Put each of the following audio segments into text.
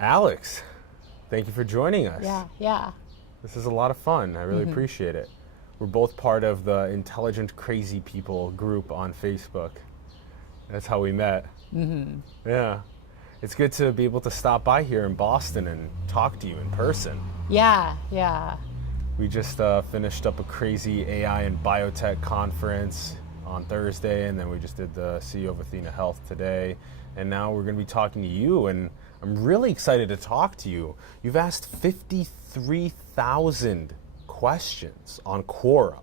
Alex, thank you for joining us. Yeah. This is a lot of fun. I really appreciate it. We're both part of the Intelligent Crazy People group on Facebook. That's how we met. Yeah. It's good to be able to stop by here in Boston and talk to you in person. Yeah. We just finished up a crazy AI and biotech conference on Thursday, and then we just did the CEO of Athena Health today. And now we're going to be talking to you, and I'm really excited to talk to you. You've asked 53,000 questions on Quora.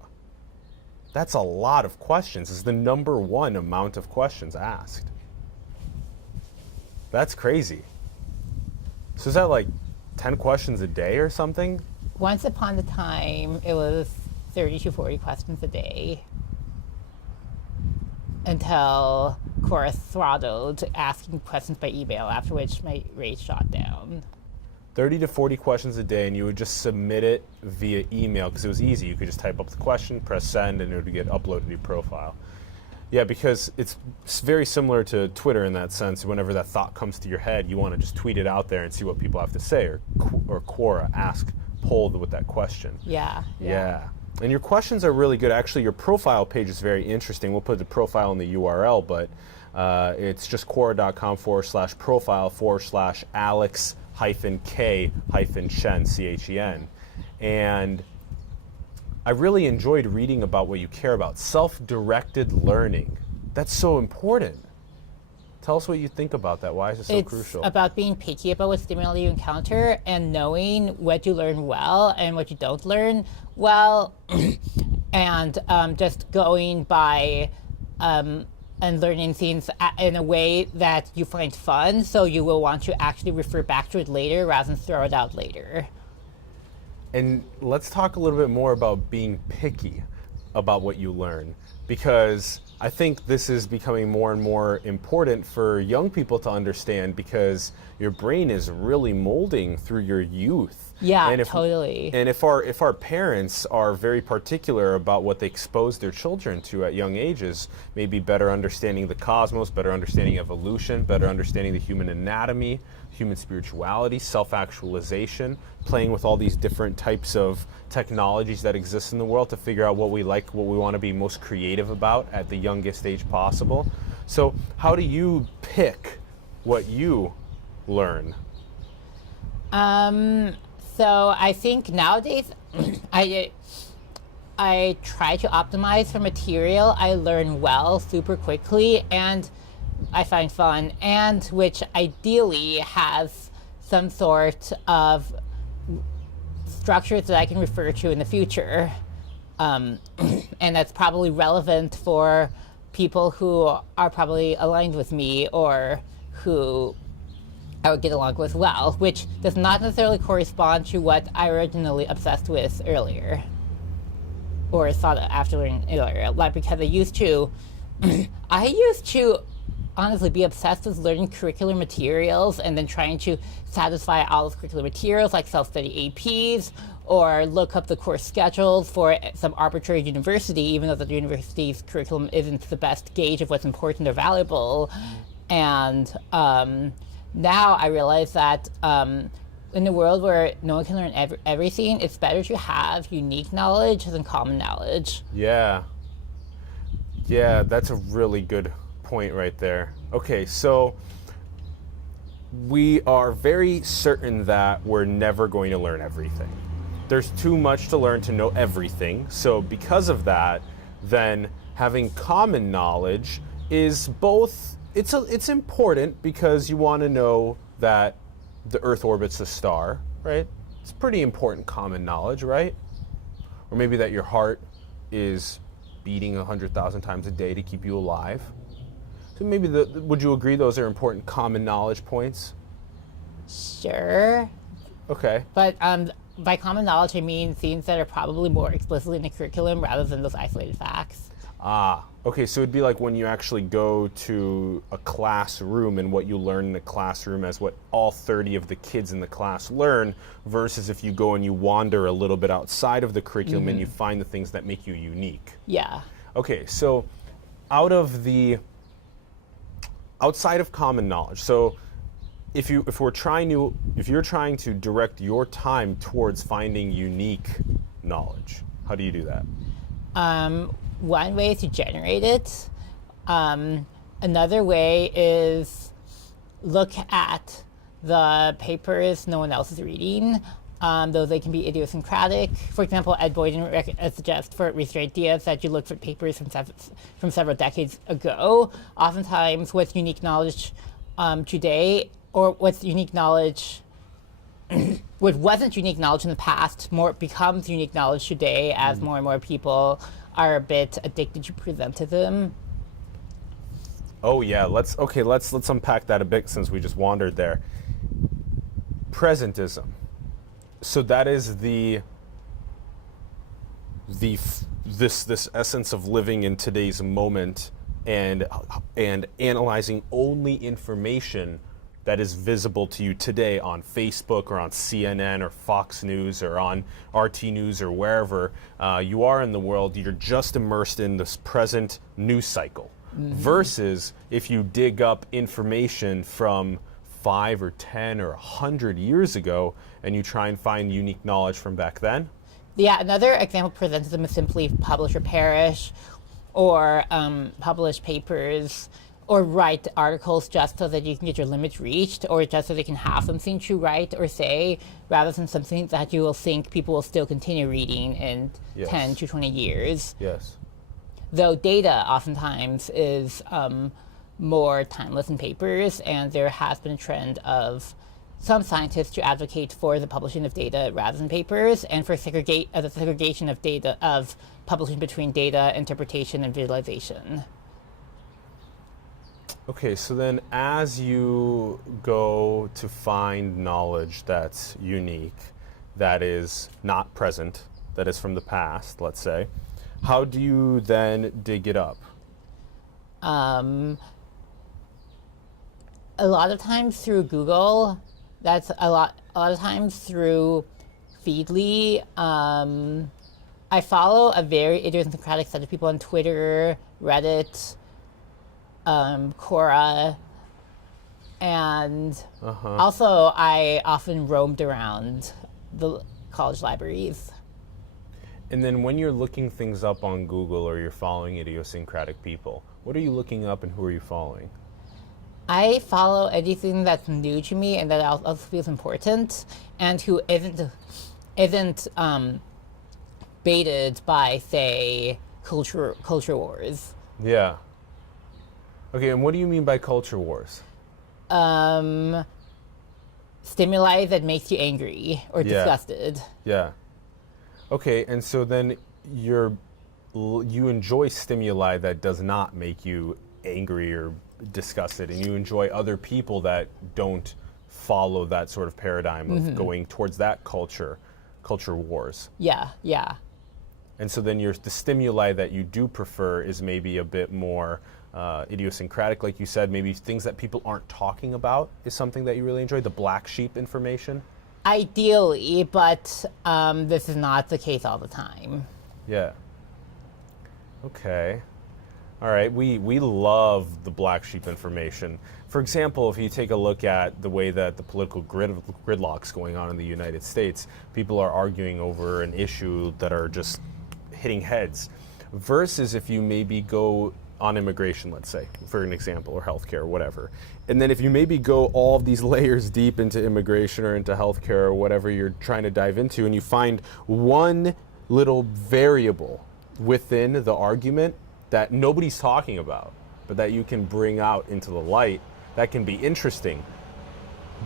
That's a lot of questions. It's the #1 amount of questions asked. That's crazy. So is that like 10 questions a day or something? Once upon a time, it was 30 to 40 questions a day until Quora throttled asking questions by email, after which my rate shot down. 30 to 40 questions a day, and you would just submit it via email because it was easy. You could just type up the question, press send, and it would get uploaded to your profile. Yeah, because it's very similar to Twitter in that sense. Whenever that thought comes to your head, you want to just tweet it out there and see what people have to say, or Quora, poll with that question. Yeah. And your questions are really good. Actually, your profile page is very interesting. We'll put the profile in the URL, but it's just quora.com/profile/Alex-K-Chen, C-H-E-N. And I really enjoyed reading about what you care about, self-directed learning. That's so important. Tell us what you think about that. Why is it so crucial? It's about being picky about what stimuli you encounter and knowing what you learn well and what you don't learn well, and just going by and learning things in a way that you find fun, so you will want to actually refer back to it later rather than throw it out later. And let's talk a little bit more about being picky about what you learn, because I think this is becoming more and more important for young people to understand, because your brain is really molding through your youth. Yeah, and totally. And if our parents are very particular about what they expose their children to at young ages, maybe better understanding the cosmos, better understanding evolution, better understanding the human anatomy, human spirituality, self-actualization, playing with all these different types of technologies that exist in the world to figure out what we like, what we want to be most creative about at the youngest age possible. So how do you pick what you learn? So I think nowadays I try to optimize for material I learn well super quickly and I find fun, and which ideally has some sort of structures that I can refer to in the future. And that's probably relevant for people who are probably aligned with me or who I would get along with well, which does not necessarily correspond to what I originally obsessed with earlier, or thought after learning earlier. Like, because I used to honestly be obsessed with learning curricular materials and then trying to satisfy all those curricular materials like self-study APs, or look up the course schedules for some arbitrary university, even though the university's curriculum isn't the best gauge of what's important or valuable. And now I realize that in a world where no one can learn everything, it's better to have unique knowledge than common knowledge. Yeah, that's a really good point right there. Okay, so we are very certain that we're never going to learn everything. There's too much to learn to know everything. So because of that, then having common knowledge is both, it's important because you want to know that the Earth orbits a star, right? It's pretty important common knowledge, right? Or maybe that your heart is beating 100,000 times a day to keep you alive. So maybe would you agree those are important common knowledge points? Sure. Okay. But by common knowledge, I mean things that are probably more explicitly in the curriculum rather than those isolated facts. Okay, so it'd be like when you actually go to a classroom and what you learn in the classroom as what all 30 of the kids in the class learn, versus if you go and you wander a little bit outside of the curriculum and you find the things that make you unique. Yeah. Okay, so outside of common knowledge, so if you're trying to direct your time towards finding unique knowledge, how do you do that? One way is to generate it. Another way is look at the papers no one else is reading, though they can be idiosyncratic. For example, Ed Boyden suggests for research ideas that you look for papers from several decades ago. Oftentimes, what's unique knowledge today, or what's unique knowledge, what wasn't unique knowledge in the past, more becomes unique knowledge today as more and more people are a bit addicted to presentism. Oh yeah, let's unpack that a bit since we just wandered there. Presentism. So that is this essence of living in today's moment and analyzing only information that is visible to you today on Facebook or on CNN or Fox News or on RT News or wherever you are in the world. You're just immersed in this present news cycle. Versus if you dig up information from 5 or 10 or 100 years ago and you try and find unique knowledge from back then. Yeah, another example of presentism is simply publish or perish, or publish papers or write articles just so that you can get your limits reached, or just so they can have something to write or say, rather than something that you will think people will still continue reading in 10 to 20 years. Yes. Though data oftentimes is more timeless in papers, and there has been a trend of some scientists to advocate for the publishing of data rather than papers, and for the segregation of data, of publishing between data, interpretation, and visualization. Okay, so then as you go to find knowledge that's unique, that is not present, that is from the past, let's say, how do you then dig it up? A lot of times through Google. That's a lot of times through Feedly. I follow a very idiosyncratic set of people on Twitter, Reddit, Quora, and also I often roamed around the college libraries. And then when you're looking things up on Google or you're following idiosyncratic people, what are you looking up and who are you following? I follow anything that's new to me and that also feels important, and who isn't baited by, say, culture wars. Yeah. Okay, and what do you mean by culture wars? Stimuli that makes you angry or disgusted. Yeah. Okay, and so then you enjoy stimuli that does not make you angry or disgusted, and you enjoy other people that don't follow that sort of paradigm of going towards that culture wars. Yeah. And so then the stimuli that you do prefer is maybe a bit more idiosyncratic, like you said, maybe things that people aren't talking about is something that you really enjoy, the black sheep information? Ideally, but this is not the case all the time. Yeah. Okay. All right, we love the black sheep information. For example, if you take a look at the way that the political gridlock's going on in the United States, people are arguing over an issue that are just hitting heads. Versus if you maybe go on immigration, let's say, for an example, or healthcare, or whatever. And then if you maybe go all of these layers deep into immigration or into healthcare or whatever you're trying to dive into, and you find one little variable within the argument that nobody's talking about, but that you can bring out into the light, that can be interesting.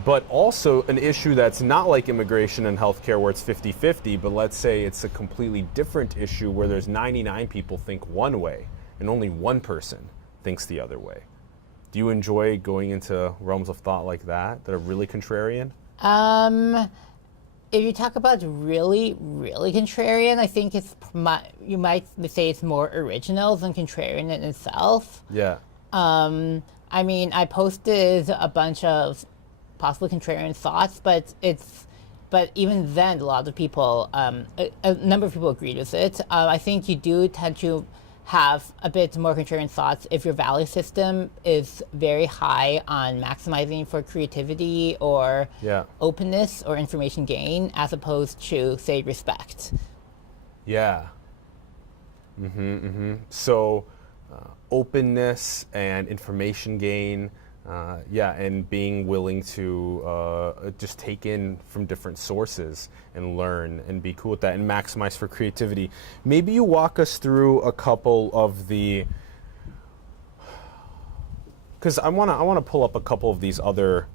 But also an issue that's not like immigration and healthcare where it's 50-50, but let's say it's a completely different issue where there's 99 people think one way and only one person thinks the other way. Do you enjoy going into realms of thought like that are really contrarian? If you talk about really, really contrarian, I think you might say it's more original than contrarian in itself. Yeah. I mean, I posted a bunch of possibly contrarian thoughts, but even then, a lot of people, a number of people agreed with it. I think you do tend to have a bit more contrarian thoughts if your value system is very high on maximizing for creativity or openness or information gain, as opposed to, say, respect. Yeah. So openness and information gain, and being willing to just take in from different sources and learn and be cool with that and maximize for creativity. Maybe you walk us through a couple of the, because I want to pull up a couple of these other,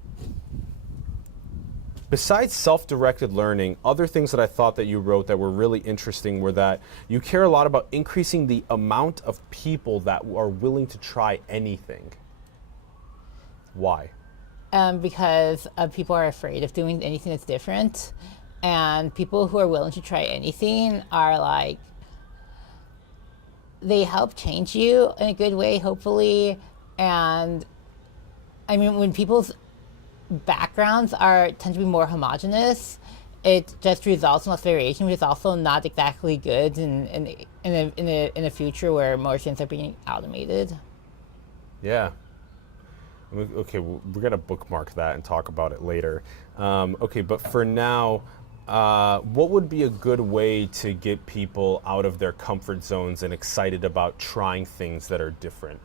besides self-directed learning, other things that I thought that you wrote that were really interesting were that you care a lot about increasing the amount of people that are willing to try anything. Why? Because people are afraid of doing anything that's different. And people who are willing to try anything are like, they help change you in a good way, hopefully. And I mean, when people's backgrounds tend to be more homogenous, it just results in less variation, which is also not exactly good in a future where more things are being automated. Yeah. Okay, we're going to bookmark that and talk about it later. Okay, but for now, what would be a good way to get people out of their comfort zones and excited about trying things that are different?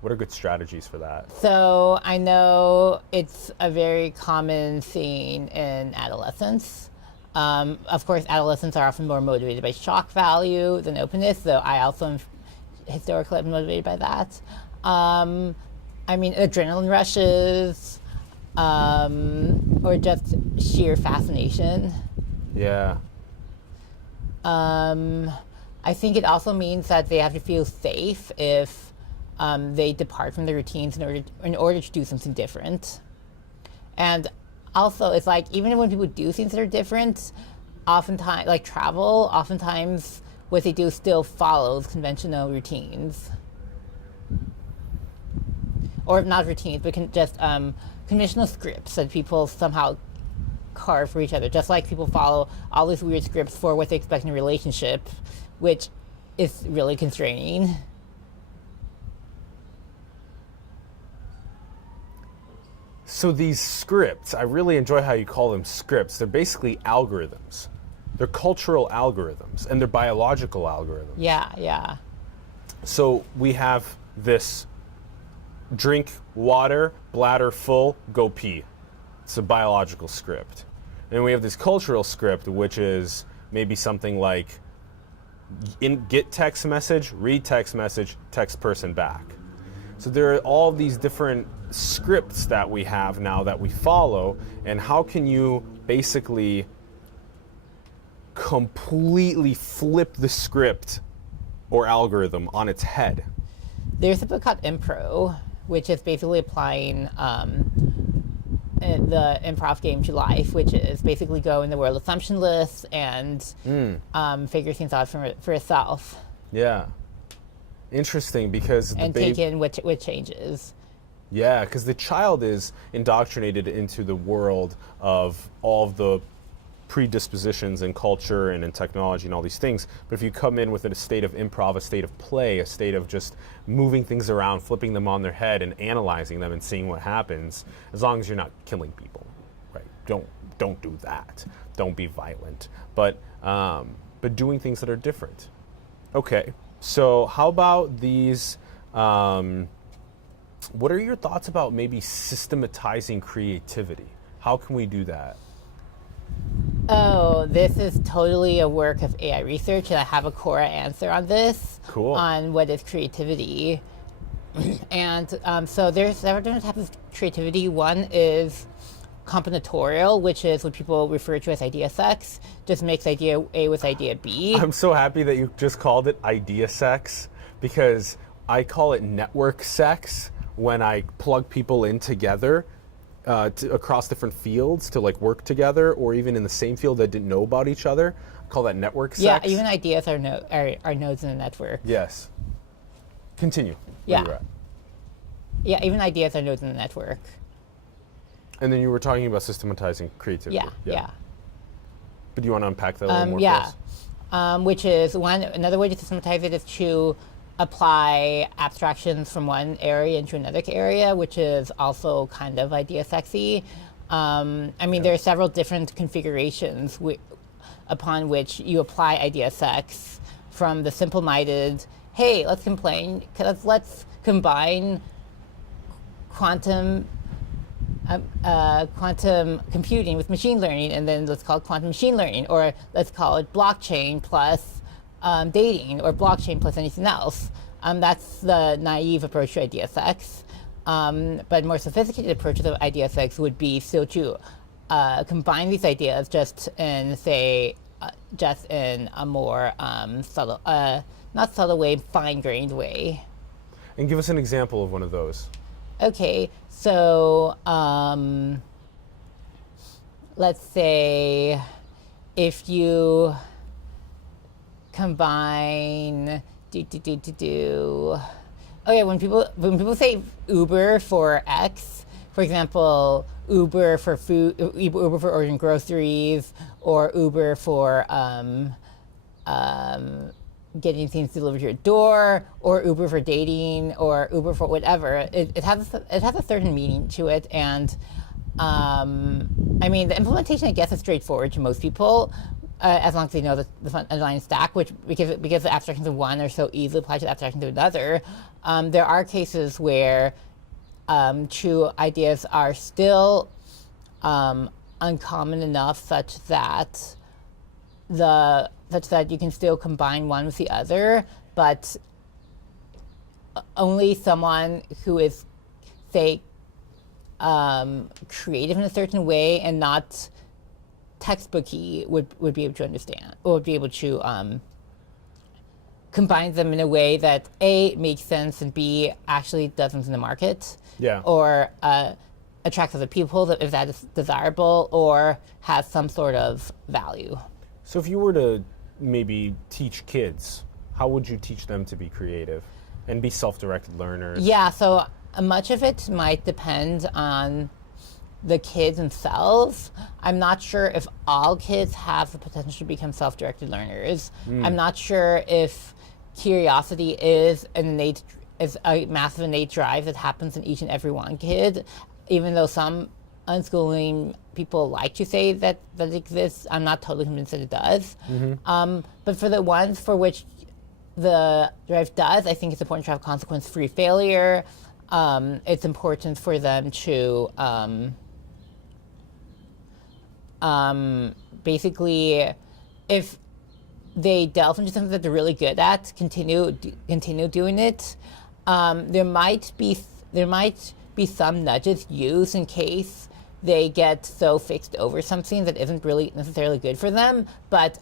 What are good strategies for that? So I know it's a very common thing in adolescence. Of course, adolescents are often more motivated by shock value than openness, though I also am historically motivated by that. I mean, adrenaline rushes, or just sheer fascination. Yeah. I think it also means that they have to feel safe if they depart from their routines in order to do something different. And also, it's like, even when people do things that are different, oftentimes, like travel, oftentimes what they do still follows conventional routines. Or not routines, but just conventional scripts that people somehow carve for each other. Just like people follow all these weird scripts for what they expect in a relationship, which is really constraining. So these scripts, I really enjoy how you call them scripts. They're basically algorithms. They're cultural algorithms, and they're biological algorithms. Yeah. So we have this: drink water, bladder full, go pee. It's a biological script. And we have this cultural script, which is maybe something like get text message, read text message, text person back. So there are all these different scripts that we have now that we follow, and how can you basically completely flip the script or algorithm on its head? There's a book called Impro, which is basically applying the improv game to life, which is basically go in the world assumptionless and figure things out for yourself. Yeah. Interesting, because and take in what changes. Yeah, because the child is indoctrinated into the world of all of the predispositions in culture and in technology and all these things. But if you come in with a state of improv, a state of play, a state of just moving things around, flipping them on their head and analyzing them and seeing what happens, as long as you're not killing people, right? Don't do that. Don't be violent. But doing things that are different. Okay, so how about these? What are your thoughts about maybe systematizing creativity? How can we do that? Oh, this is totally a work of AI research, and I have a Quora answer on this. Cool. On what is creativity. And so there's several different types of creativity. One is combinatorial, which is what people refer to as idea sex. Just mix idea A with idea B. I'm so happy that you just called it idea sex, because I call it network sex when I plug people in together across different fields to like work together, or even in the same field that didn't know about each other. I call that network sex. Yeah, even ideas are nodes in a network. Yes. Continue. Yeah. Yeah, even ideas are nodes in the network. And then you were talking about systematizing creativity. Yeah. But do you want to unpack that a little more yeah. for us? Which is another way to systematize it is to apply abstractions from one area into another area, which is also kind of idea sexy. I mean, there are several different configurations upon which you apply idea sex, from the simple-minded, hey, let's combine quantum computing with machine learning, and then let's call it quantum machine learning, or let's call it blockchain plus dating, or blockchain plus anything else. That's the naive approach to idea sex. But more sophisticated approaches of idea sex would be still to combine these ideas just in a more subtle, not subtle way, fine-grained way. And give us an example of one of those. Okay, so let's say if you combine okay, when people say Uber for X, for example, Uber for food, Uber for ordering groceries, or Uber for getting things delivered to your door, or Uber for dating, or Uber for whatever. It has a certain meaning to it, and I mean, the implementation, I guess, is straightforward to most people, as long as they know the underlying stack, which because the abstractions of one are so easily applied to the abstractions of another. There are cases where true ideas are still uncommon enough such that you can still combine one with the other, but only someone who is, say, creative in a certain way and not textbooky would be able to understand, or would be able to combine them in a way that A, makes sense, and B, actually does things in the market. Yeah. Or attracts other people if that is desirable, or has some sort of value. So if you were to maybe teach kids, how would you teach them to be creative and be self-directed learners? Yeah, so much of it might depend on the kids themselves. I'm not sure if all kids have the potential to become self-directed learners. I'm not sure if curiosity is a massive innate drive that happens in each and every one kid, even though some unschooling people like to say that it exists. I'm not totally convinced that it does. But for the ones for which the drive does, I think it's important to have consequence-free failure. It's important for them to basically, if they delve into something that they're really good at, continue doing it. There might be some nudges used in case they get so fixed over something that isn't really necessarily good for them, but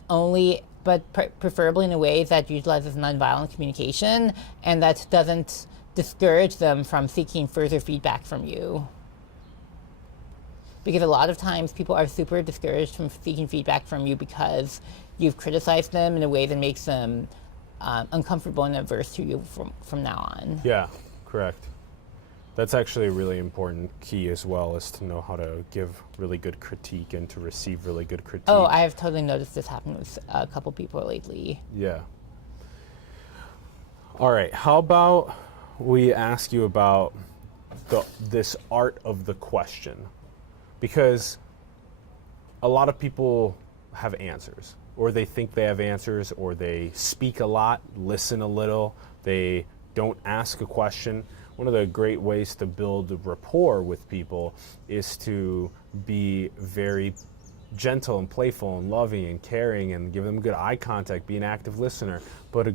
preferably in a way that utilizes nonviolent communication and that doesn't discourage them from seeking further feedback from you. Because a lot of times people are super discouraged from seeking feedback from you because you've criticized them in a way that makes them uncomfortable and averse to you from now on. Yeah, correct. That's actually a really important key as well, is to know how to give really good critique and to receive really good critique. Oh, I have totally noticed this happen with a couple people lately. Yeah. All right, how about we ask you about this art of the question? Because a lot of people have answers, or they think they have answers, or they speak a lot, listen a little, they don't ask a question. One of the great ways to build rapport with people is to be very gentle and playful and loving and caring and give them good eye contact, be an active listener. But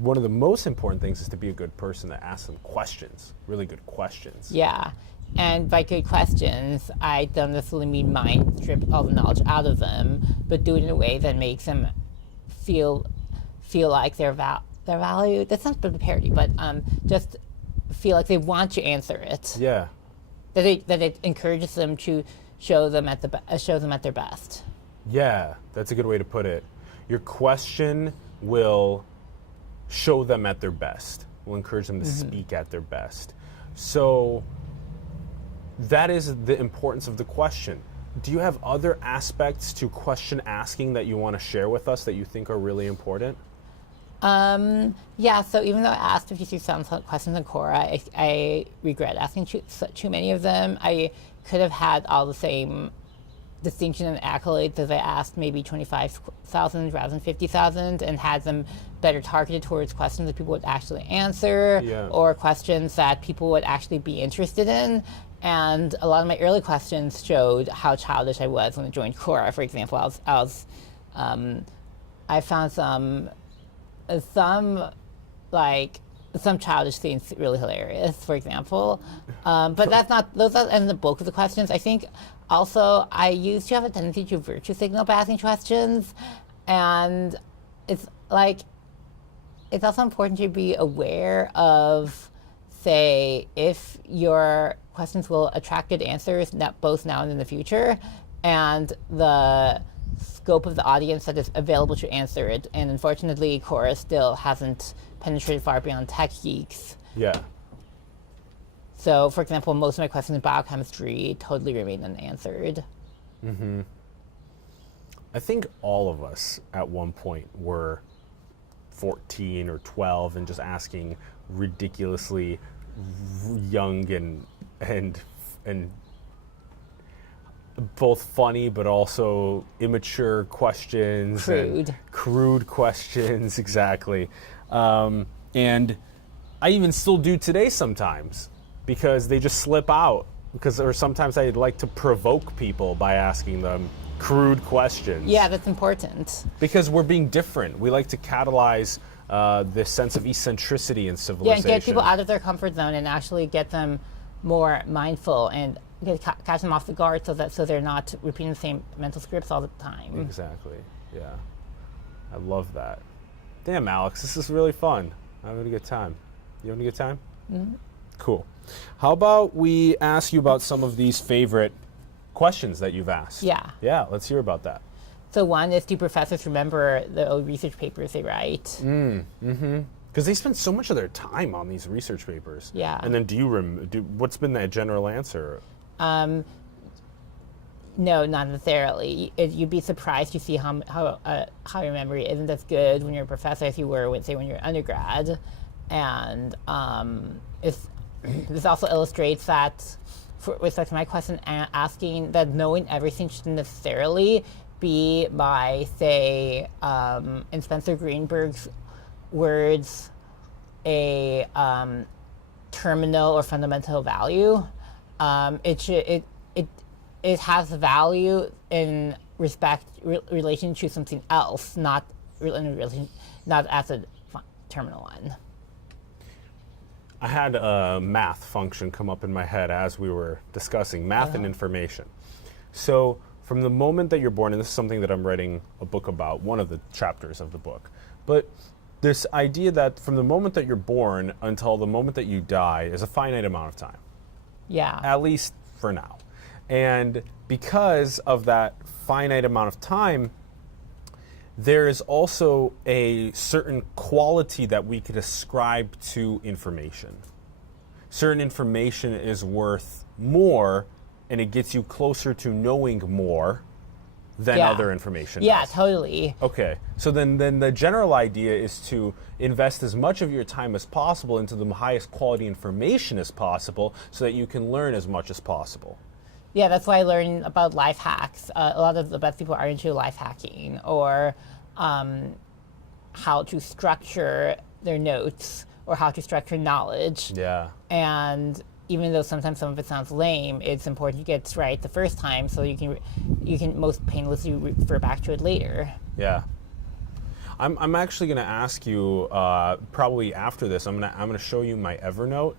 one of the most important things is to be a good person that asks them questions, really good questions. Yeah. And by good questions, I don't necessarily mean mind strip all the knowledge out of them, but do it in a way that makes them feel like they're valued. That's not the parody, but just feel like they want to answer it. Yeah. That it encourages them to show them at their best. Yeah, that's a good way to put it. Your question will show them at their best, will encourage them to speak at their best. So that is the importance of the question. Do you have other aspects to question asking that you want to share with us that you think are really important? Yeah, so even though I asked 56,000 questions in Quora, I regret asking too many of them. I could have had all the same distinction and accolades as I asked maybe 25,000 rather than 50,000, and had them better targeted towards questions that people would actually answer, or questions that people would actually be interested in. And a lot of my early questions showed how childish I was when I joined Quora. For example, I found some childish things really hilarious, for example. But those aren't the bulk of the questions. I think also I used to have a tendency to virtue signal by asking questions, and it's also important to be aware of, say, if your questions will attract good answers both now and in the future, and the scope of the audience that is available to answer it. And unfortunately, Quora still hasn't penetrated far beyond tech geeks. Yeah. So, for example, most of my questions in biochemistry totally remain unanswered. Mm-hmm. I think all of us at one point were 14 or 12 and just asking ridiculously young and both funny but also immature questions. Crude questions, exactly. And I even still do today sometimes, because they just slip out. Or sometimes I like to provoke people by asking them crude questions. Yeah, that's important. Because we're being different. We like to catalyze this sense of eccentricity in civilization. Yeah, and get people out of their comfort zone and actually get them more mindful and catch them off the guard so they're not repeating the same mental scripts all the time. Exactly. Yeah. I love that. Damn, Alex, this is really fun. I'm having a good time. You having a good time? Mm-hmm. Cool. How about we ask you about some of these favorite questions that you've asked? Yeah. Yeah, let's hear about that. So one is, do professors remember the old research papers they write? Mm-hmm. Because they spend so much of their time on these research papers. Yeah. And then what's been that general answer? No, not necessarily. You'd be surprised to see how your memory isn't as good when you're a professor as you were, when you're an undergrad. And this also illustrates that, with respect to my question, asking that knowing everything shouldn't necessarily be by, say, in Spencer Greenberg's words, a terminal or fundamental value. It has value in relation to something else, not as a terminal one. I had a math function come up in my head as we were discussing math and information. So from the moment that you're born, and this is something that I'm writing a book about, one of the chapters of the book, but this idea that from the moment that you're born until the moment that you die is a finite amount of time. Yeah. At least for now. And because of that finite amount of time, there is also a certain quality that we could ascribe to information. Certain information is worth more, and it gets you closer to knowing more than other information Yeah, does. totally. Okay, so then the general idea is to invest as much of your time as possible into the highest quality information as possible so that you can learn as much as possible. Yeah, that's why I learn about life hacks. A lot of the best people are into life hacking, or how to structure their notes, or how to structure knowledge. Yeah. And even though sometimes some of it sounds lame, it's important to get it right the first time so you can most painlessly refer back to it later. Yeah. I'm actually going to ask you probably after this. I'm gonna show you my Evernote.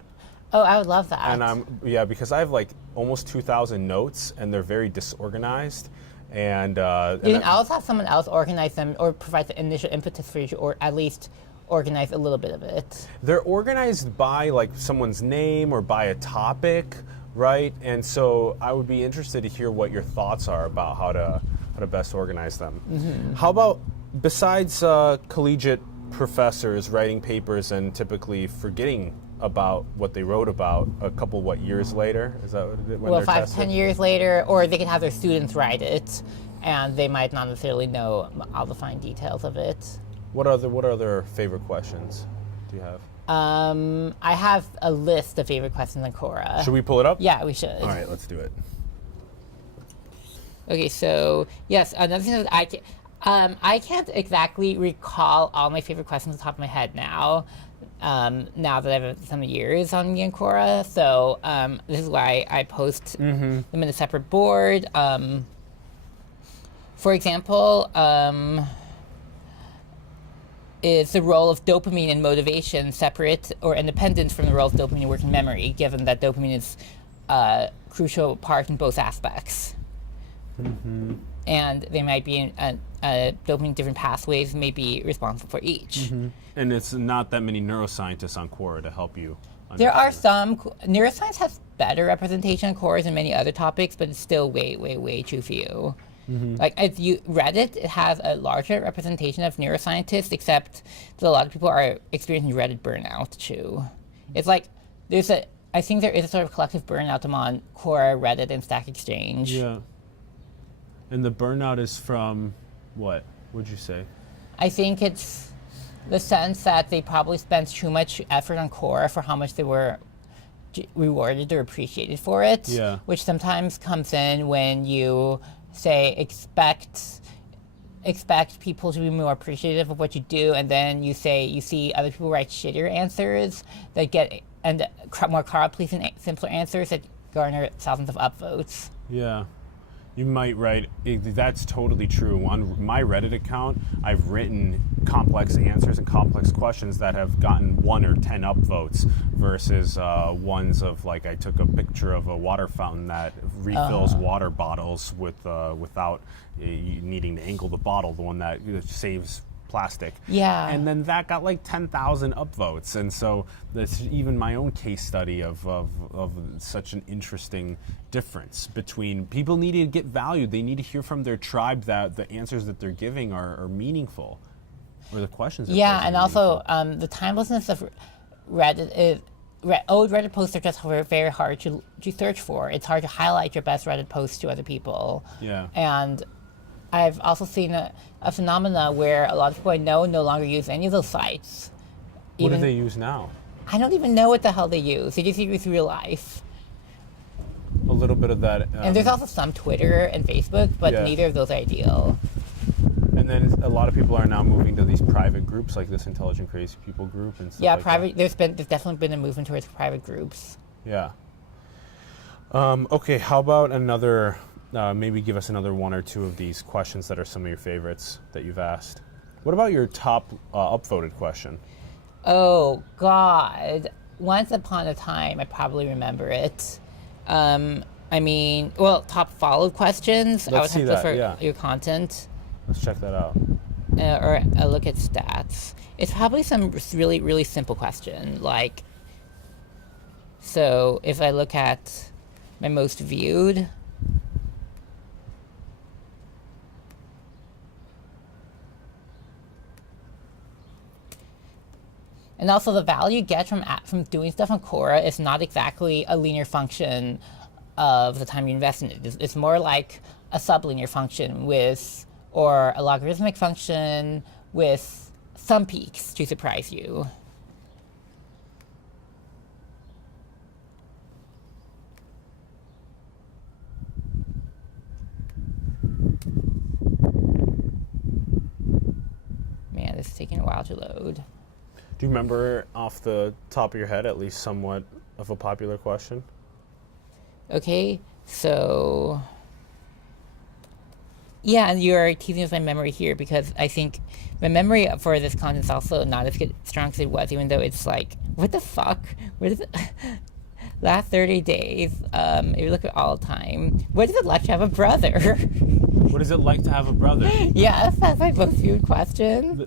Oh, I would love that. And because I have like almost 2,000 notes, and they're very disorganized. And you can also have someone else organize them, or provide the initial impetus for you, or at least organize a little bit of it. They're organized by like someone's name or by a topic, right? And so I would be interested to hear what your thoughts are about how to best organize them. Mm-hmm. How about, besides collegiate professors writing papers and typically forgetting about what they wrote about a couple years later? Is that when well, they're 5 tested? 10 years later, or they can have their students write it, and they might not necessarily know all the fine details of it. What other favorite questions do you have? I have a list of favorite questions on Quora. Should we pull it up? Yeah, we should. All right, let's do it. Okay, so yes, another thing that I can't exactly recall all my favorite questions off the top of my head now. Now that I've some years on me and Quora, so this is why I post them in a separate board. For example, is the role of dopamine in motivation separate or independent from the role of dopamine in working memory, given that dopamine is a crucial part in both aspects? And they might be dopamine different pathways may be responsible for each. And it's not that many neuroscientists on Quora to help you understand. There are some. Neuroscience has better representation on Quora than many other topics, but it's still way too few. Like if you Reddit, it has a larger representation of neuroscientists, except that a lot of people are experiencing Reddit burnout too. It's like I think there is a sort of collective burnout among Quora, Reddit, and Stack Exchange. Yeah. And the burnout is from what? What'd you say? I think it's the sense that they probably spent too much effort on Quora for how much they were rewarded or appreciated for it. Yeah. Which sometimes comes in when you say expect people to be more appreciative of what you do, and then you say you see other people write shittier answers that get and more crowd-pleasing, simpler answers that garner thousands of upvotes. Yeah. You might write, that's totally true. On my Reddit account, I've written complex answers and complex questions that have gotten 1 or 10 upvotes versus ones of like I took a picture of a water fountain that refills water bottles without needing to angle the bottle, the one that saves plastic. Yeah. And then that got like 10,000 upvotes. And so that's even my own case study of such an interesting difference between people need to get valued. They need to hear from their tribe that the answers that they're giving are meaningful, or the questions. Yeah, and also the timelessness of Reddit is old Reddit posts are just very hard to search for. It's hard to highlight your best Reddit posts to other people. Yeah. And I've also seen a phenomena where a lot of people I know no longer use any of those sites. What do they use now? I don't even know what the hell they use. They just use real life. A little bit of that. And there's also some Twitter and Facebook, but neither of those are ideal. And then a lot of people are now moving to these private groups, like this Intelligent Crazy People group and stuff. Yeah, like private. That. There's definitely been a movement towards private groups. Yeah. Okay. How about another? Maybe give us another 1 or 2 of these questions that are some of your favorites that you've asked. What about your top upvoted question? Oh, God. Once upon a time, I probably remember it. I mean, well, top followed questions. Let's see that, for your content. Let's check that out. Or a look at stats. It's probably some really, really simple question. Like, so if I look at my most viewed, and also the value you get from doing stuff on Quora is not exactly a linear function of the time you invest in it. It's more like a sublinear function or a logarithmic function with some peaks to surprise you. Man, this is taking a while to load. Do you remember off the top of your head at least somewhat of a popular question? Okay, so yeah, and you're teasing with my memory here because I think my memory for this content is also not as strong as it was, even though it's like, what the fuck? What is it? Last 30 days, if you look at all time, what is it like to have a brother? What is it like to have a brother? Yes, that's my most viewed question.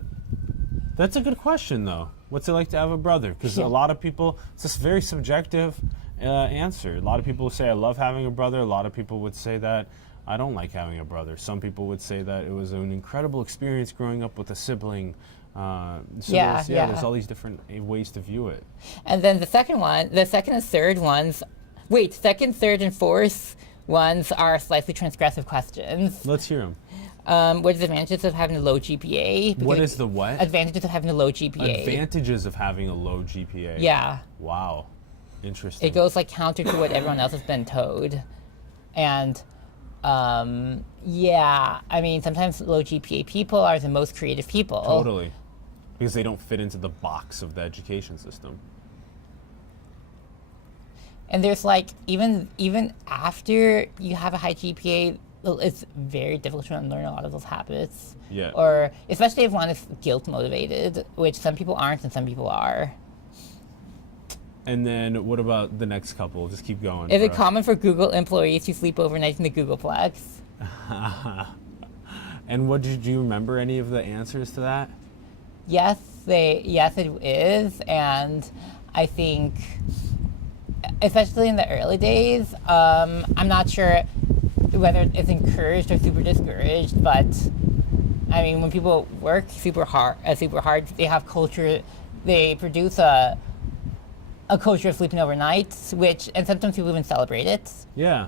That's a good question, though. What's it like to have a brother? Because a lot of people, it's this very subjective answer. A lot of people say, I love having a brother. A lot of people would say that I don't like having a brother. Some people would say that it was an incredible experience growing up with a sibling. There's all these different ways to view it. And then the second and third ones, second, third, and fourth ones are slightly transgressive questions. Let's hear them. What are the advantages of having a low GPA? What is the what? Advantages of having a low GPA. Advantages of having a low GPA. Yeah. Wow. Interesting. It goes like counter to what everyone else has been told. And yeah, I mean, sometimes low GPA people are the most creative people. Totally. Because they don't fit into the box of the education system. And there's like, even after you have a high GPA, it's very difficult to unlearn a lot of those habits. Yeah. Or especially if one is guilt motivated, which some people aren't and some people are. And then what about the next couple? Just keep going. Is it common for Google employees to sleep overnight in the Googleplex? And do you remember any of the answers to that? Yes, it is. And I think, especially in the early days, I'm not sure whether it's encouraged or super discouraged, but I mean, when people work super hard, they have culture, they produce a culture of sleeping overnight, and sometimes people even celebrate it. Yeah.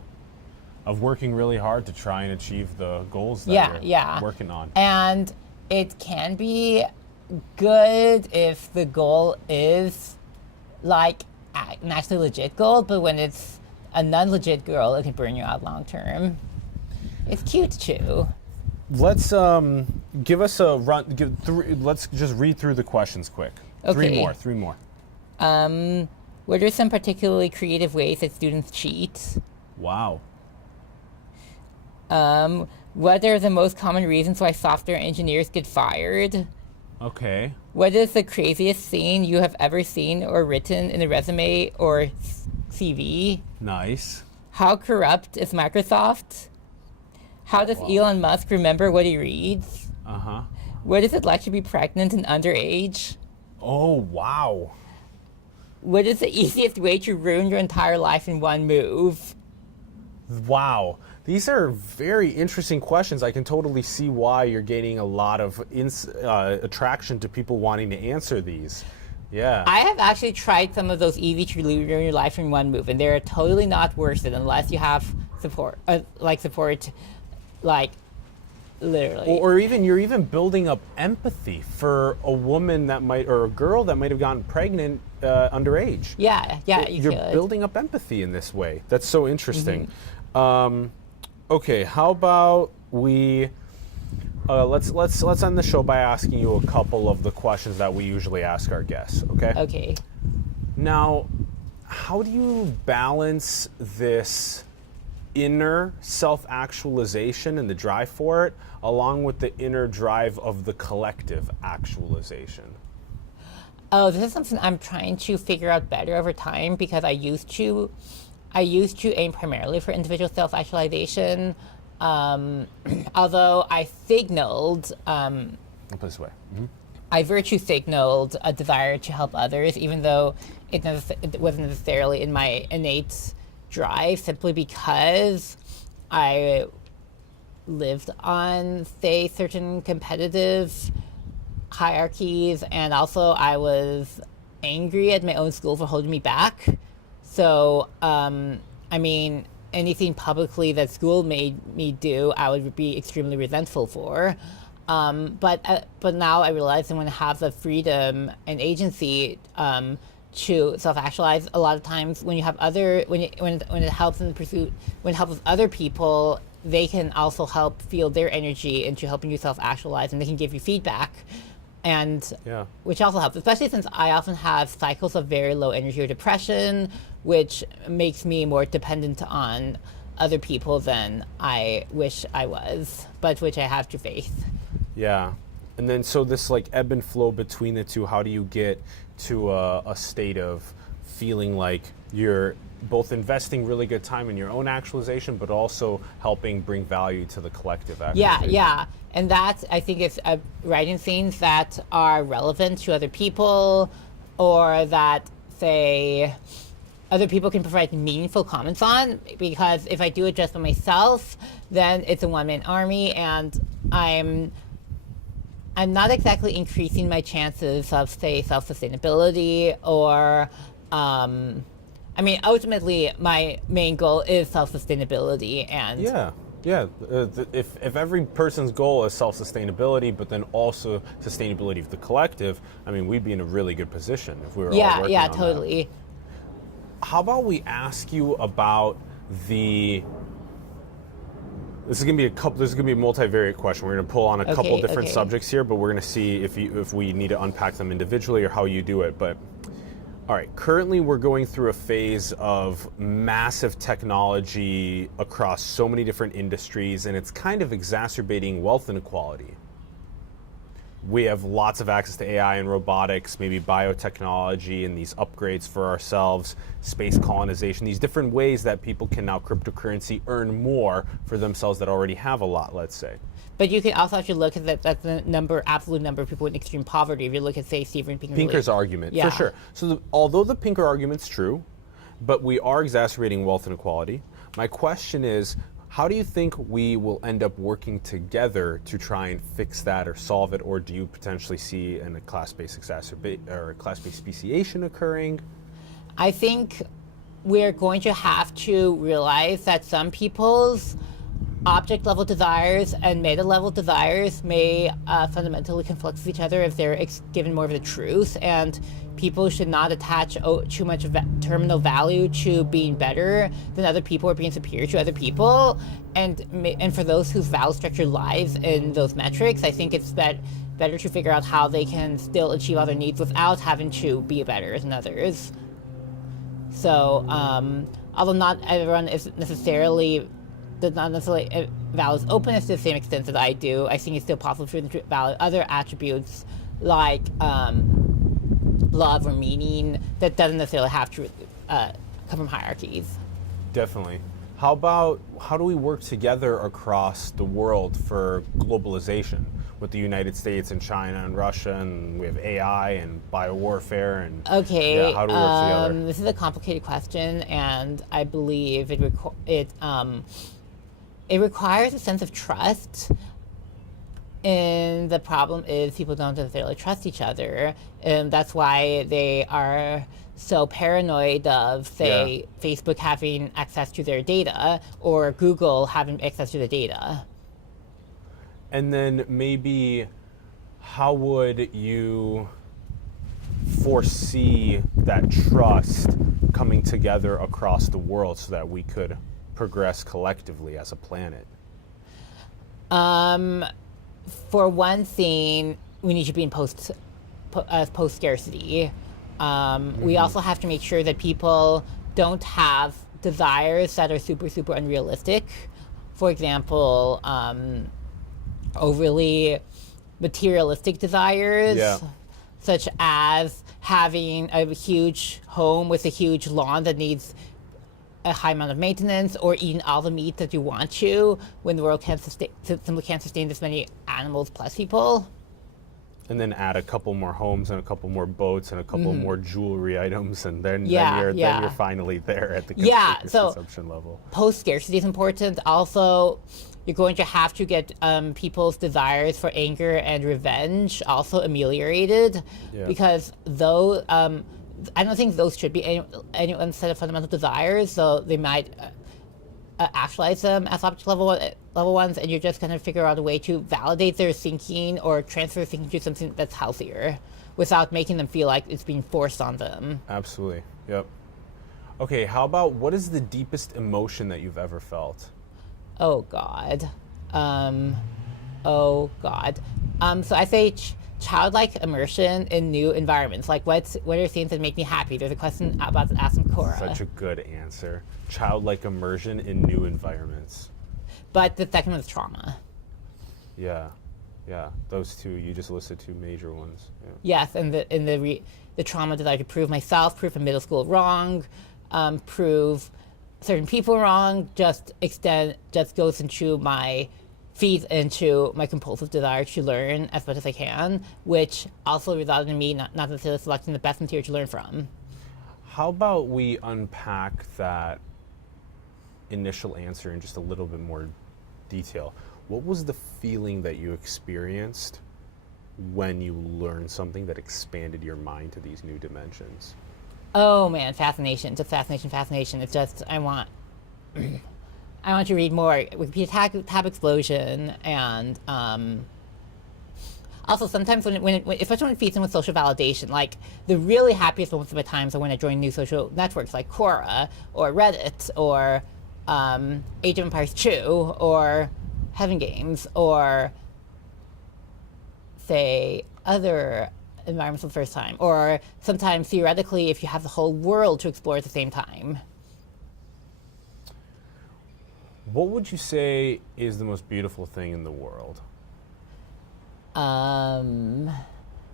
Of working really hard to try and achieve the goals that you're working on. And it can be good if the goal is like an actually legit goal, but when it's a non-legit goal, it can burn you out long term. It's cute too. Let's give us a run. Let's just read through the questions quick. Okay. Three more. What are some particularly creative ways that students cheat? Wow. What are the most common reasons why software engineers get fired? Okay. What is the craziest thing you have ever seen or written in a resume or CV? Nice. How corrupt is Microsoft? How does Elon Musk remember what he reads? Uh-huh. What is it like to be pregnant and underage? Oh, wow. What is the easiest way to ruin your entire life in one move? Wow. These are very interesting questions. I can totally see why you're gaining a lot of attraction to people wanting to answer these. Yeah. I have actually tried some of those easy to ruin your life in one move, and they're totally not worth it unless you have support, literally. Or even you're even building up empathy for a woman or a girl that might have gotten pregnant underage. Yeah, You're building up empathy in this way. That's so interesting. Mm-hmm. Okay, how about we let's end the show by asking you a couple of the questions that we usually ask our guests. Okay. Okay. Now, how do you balance this inner self-actualization and the drive for it, along with the inner drive of the collective actualization? Oh, this is something I'm trying to figure out better over time, because I used to aim primarily for individual self-actualization, although I signaled, I'll put it this way. Mm-hmm. I virtue signaled a desire to help others, even though it wasn't necessarily in my innate drive, simply because I lived on, say, certain competitive hierarchies, and also I was angry at my own school for holding me back. So, I mean, anything publicly that school made me do, I would be extremely resentful for. But now I realize that when I have the freedom and agency to self-actualize, a lot of times when you have when it helps in the pursuit, when it helps with other people, they can also help feel their energy into helping you self-actualize, and they can give you feedback. And which also helps, especially since I often have cycles of very low energy or depression, which makes me more dependent on other people than I wish I was, but which I have to face. Yeah. And then so this like ebb and flow between the two, how do you get to a state of feeling like you're both investing really good time in your own actualization, but also helping bring value to the collective actualization? Yeah. And that, I think, is writing things that are relevant to other people, or that, say, other people can provide meaningful comments on, because if I do it just by myself, then it's a one-man army, and I'm not exactly increasing my chances of, say, self-sustainability, or I mean, ultimately, my main goal is self-sustainability, and Yeah. If every person's goal is self-sustainability, but then also sustainability of the collective, I mean, we'd be in a really good position if we were all working on that. totally. How about we ask you about the... This is gonna be a multivariate question. We're gonna pull on a couple different subjects here, but we're gonna see if we need to unpack them individually or how you do it. But all right, currently we're going through a phase of massive technology across so many different industries, and it's kind of exacerbating wealth inequality. We have lots of access to AI and robotics, maybe biotechnology and these upgrades for ourselves, space colonization, these different ways that people can now cryptocurrency earn more for themselves that already have a lot, let's say. But you can also actually look at that's the absolute number of people in extreme poverty. If you look at, say, Steven Pinker's argument, yeah. for sure. So although the Pinker argument's true, but we are exacerbating wealth inequality, my question is, how do you think we will end up working together to try and fix that or solve it, or do you potentially see a class-based class-based speciation occurring? I think we're going to have to realize that some people's object-level desires and meta-level desires may fundamentally conflict with each other if they're given more of the truth, and people should not attach too much terminal value to being better than other people or being superior to other people. And for those whose value structure lies in those metrics, I think it's better to figure out how they can still achieve other needs without having to be better than others. So, although not everyone is necessarily does not necessarily values openness to the same extent that I do, I think it's still possible for them to value other attributes like love or meaning that doesn't necessarily have to come from hierarchies. Definitely. How do we work together across the world for globalization with the United States and China and Russia, and we have AI and biowarfare and how do we work together? This is a complicated question, and I believe it requires a sense of trust. And the problem is people don't necessarily trust each other. And that's why they are so paranoid of, say, Facebook having access to their data or Google having access to the data. And then maybe how would you foresee that trust coming together across the world so that we could progress collectively as a planet? For one thing, we need to be in post-scarcity. We also have to make sure that people don't have desires that are super, super unrealistic. For example, overly materialistic desires, such as having a huge home with a huge lawn that needs a high amount of maintenance, or eating all the meat that you want to when the world simply can't sustain this many animals plus people. And then add a couple more homes and a couple more boats and a couple more jewelry items, and then you're finally there at the consumption level. Post-scarcity is important. Also, you're going to have to get people's desires for anger and revenge also ameliorated, because though I don't think those should be anyone's set of fundamental desires, so they might actualize them as object level ones, and you're just going to figure out a way to validate their thinking or transfer thinking to something that's healthier without making them feel like it's being forced on them. Absolutely. Yep. Okay, how about what is the deepest emotion that you've ever felt? Oh, God. So I say childlike immersion in new environments. Like, what are things that make me happy? There's a question about to ask from Quora. Such a good answer. Childlike immersion in new environments. But the second one's trauma. Yeah, those two, you just listed two major ones. Yes, and the trauma desire to prove myself, prove a middle school wrong, prove certain people wrong, just feeds into my compulsive desire to learn as much as I can, which also resulted in me not necessarily selecting the best material to learn from. How about we unpack that initial answer in just a little bit more detail? What was the feeling that you experienced when you learned something that expanded your mind to these new dimensions? Oh man, fascination, just fascination, fascination. It's just I want to read more Wikipedia tab explosion, and also sometimes especially when it feeds in with social validation, like the really happiest moments of my times are when I join new social networks like Quora or Reddit or Age of Empires 2 or Heaven Games or say other environments for the first time, or sometimes theoretically if you have the whole world to explore at the same time. What would you say is the most beautiful thing in the world?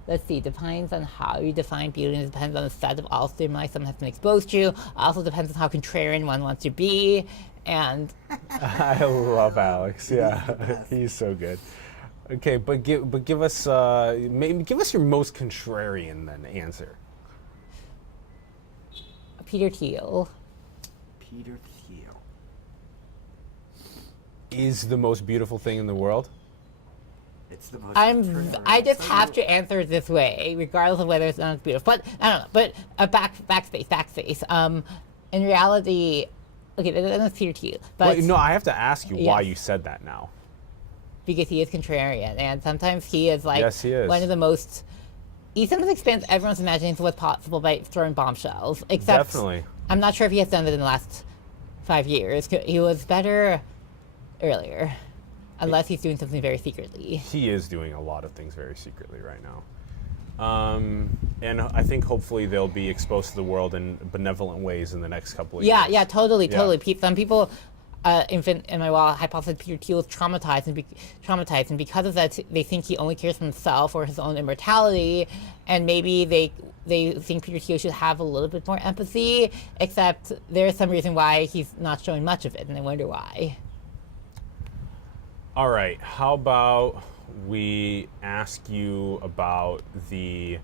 Let's see, depends on how you define beauty, and it depends on the set of all stimuli someone has been exposed to. Also depends on how contrarian one wants to be, and... I love Alex, yeah. He's so good. Okay, but give us give us your most contrarian then answer. Peter Thiel. Peter Thiel. Is the most beautiful thing in the world? It's the most. I just have to answer it this way, regardless of whether it's not beautiful. But I don't know. But backspace. In reality, okay, that's Peter Thiel. But Wait, no, I have to ask you why you said that now. Because he is contrarian, and sometimes he is like Yes, he is. one of the most. He sometimes expands everyone's imagination of what's possible by throwing bombshells. Except, Definitely. I'm not sure if he has done it in the last 5 years. He was better earlier, unless he's doing something very secretly. He is doing a lot of things very secretly right now. And I think hopefully they'll be exposed to the world in benevolent ways in the next couple of years. Yeah, totally. Some people, in my wild hypothesis, Peter Thiel is traumatized, and because of that, they think he only cares for himself or his own immortality, and maybe they think Peter Thiel should have a little bit more empathy, except there's some reason why he's not showing much of it, and I wonder why. All right, how about we ask you about the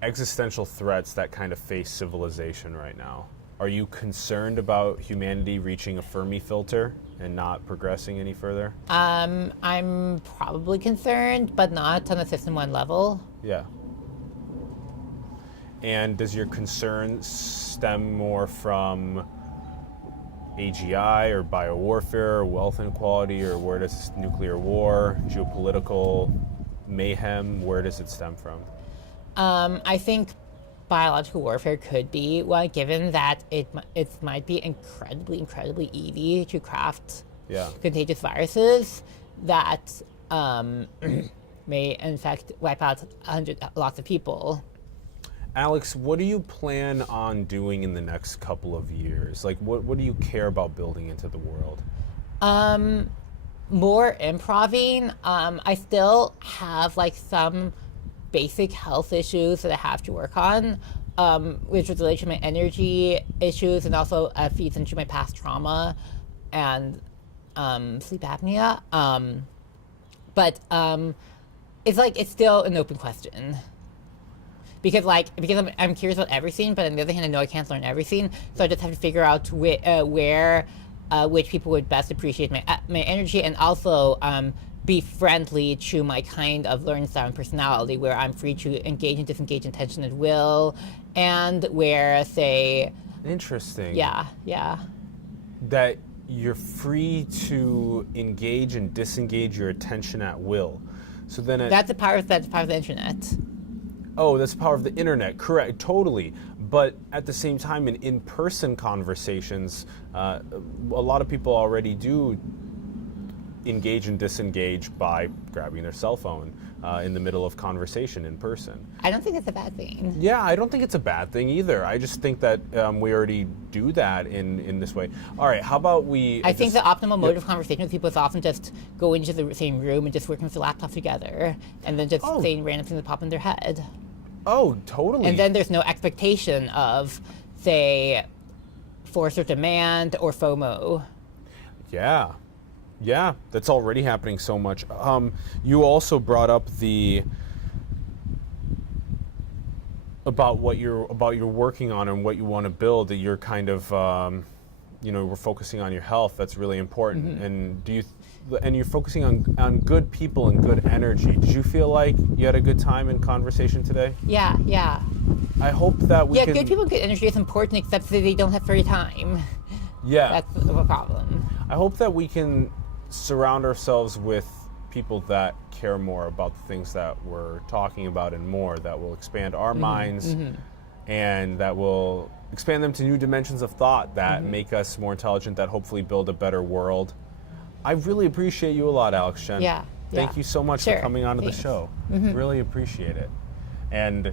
existential threats that kind of face civilization right now? Are you concerned about humanity reaching a Fermi filter and not progressing any further? I'm probably concerned, but not on a system 1 level. Yeah. And does your concern stem more from AGI or biowarfare or wealth inequality, or where does nuclear war, geopolitical mayhem, where does it stem from? I think biological warfare could be one, given that it might be incredibly easy to craft contagious viruses that may in fact wipe out lots of people. Alex, what do you plan on doing in the next couple of years? Like, what do you care about building into the world? More improving. I still have like some basic health issues that I have to work on, which is related to my energy issues, and also feeds into my past trauma and sleep apnea. But it's still an open question. Because I'm curious about everything, but on the other hand, I know I can't learn everything, so I just have to figure out which people would best appreciate my energy, and also be friendly to my kind of learning style and personality, where I'm free to engage and disengage intention at will, and where, say... Interesting. Yeah. That you're free to engage and disengage your attention at will. So then that's the power of the internet. Oh, that's the power of the internet. Correct, totally. But at the same time, in in-person conversations, a lot of people already do engage and disengage by grabbing their cell phone in the middle of conversation in person. I don't think it's a bad thing. Yeah, I don't think it's a bad thing either. I just think that we already do that in this way. All right, how about we... I think the optimal mode of conversation with people is often just go into the same room and just work with the laptop together, and then just saying random things that pop in their head. Oh, totally. And then there's no expectation of, say, force or demand or FOMO. Yeah, that's already happening so much. You also brought up about what you're working on and what you want to build. That you're kind of, we're focusing on your health. That's really important. Mm-hmm. And you're focusing on good people and good energy. Did you feel like you had a good time in conversation today? Yeah. I hope that we Yeah, can... good people get energy is important, except that they don't have free time. Yeah. That's a problem. I hope that we can surround ourselves with people that care more about the things that we're talking about and more, that will expand our minds and that will expand them to new dimensions of thought that make us more intelligent, that hopefully build a better world. I really appreciate you a lot, Alex Chen. Yeah. Thank you so much for coming onto Thanks. the show. Really appreciate it. And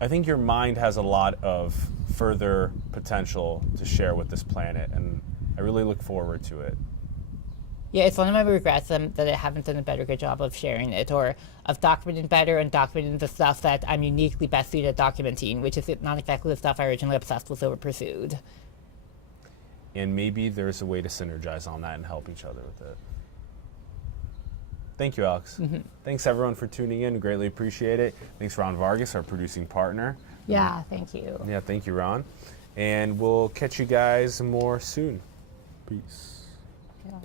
I think your mind has a lot of further potential to share with this planet, and I really look forward to it. Yeah, it's one of my regrets that I haven't done a good job of sharing it, or of documenting better and documenting the stuff that I'm uniquely best suited at documenting, which is not exactly the stuff I originally obsessed with or pursued. And maybe there's a way to synergize on that and help each other with it. Thank you, Alex. Thanks, everyone, for tuning in. Greatly appreciate it. Thanks, Ron Vargas, our producing partner. Yeah, thank you. Yeah, thank you, Ron. And we'll catch you guys more soon. Peace. Yeah.